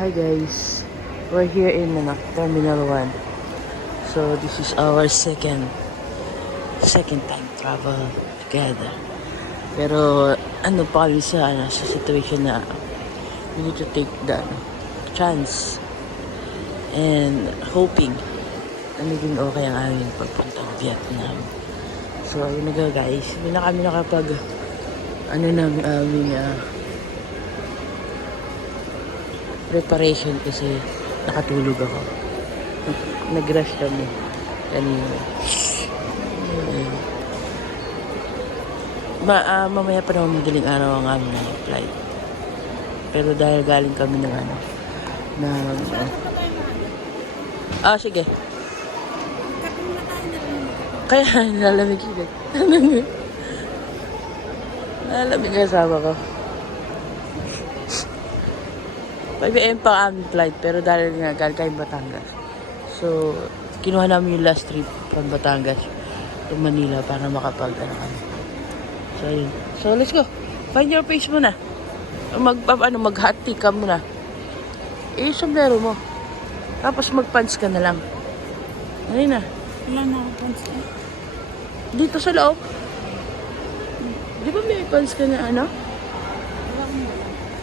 Hi guys, we're here in Terminal 1. So this is our second time travel together. Pero ano pa kami sa situation na we need to take the chance and hoping na maging okay ang aming pagpunta ng Vietnam. So ayun na guys, hindi na kami nakapag preparation kasi nakatulog ako. Nag-rush kami kanina. Mamaya pa naman madaling araw ang aming flight. Pero dahil galing kami ng sige. Kaya nalamig siya. Nalamig kasama ko. 5 AM pa ang flight, pero dahil nga galing kami Batangas. So, kinuha namin yung last trip from Batangas to Manila para kami. So, yun. So, let's go. Find your face muna. Mag-hot tea ka muna. Sombrero mo. Tapos mag-pants ka na lang. Ayun na. Wala na akong pants. Dito sa loob. Di ba may pants ka na ano?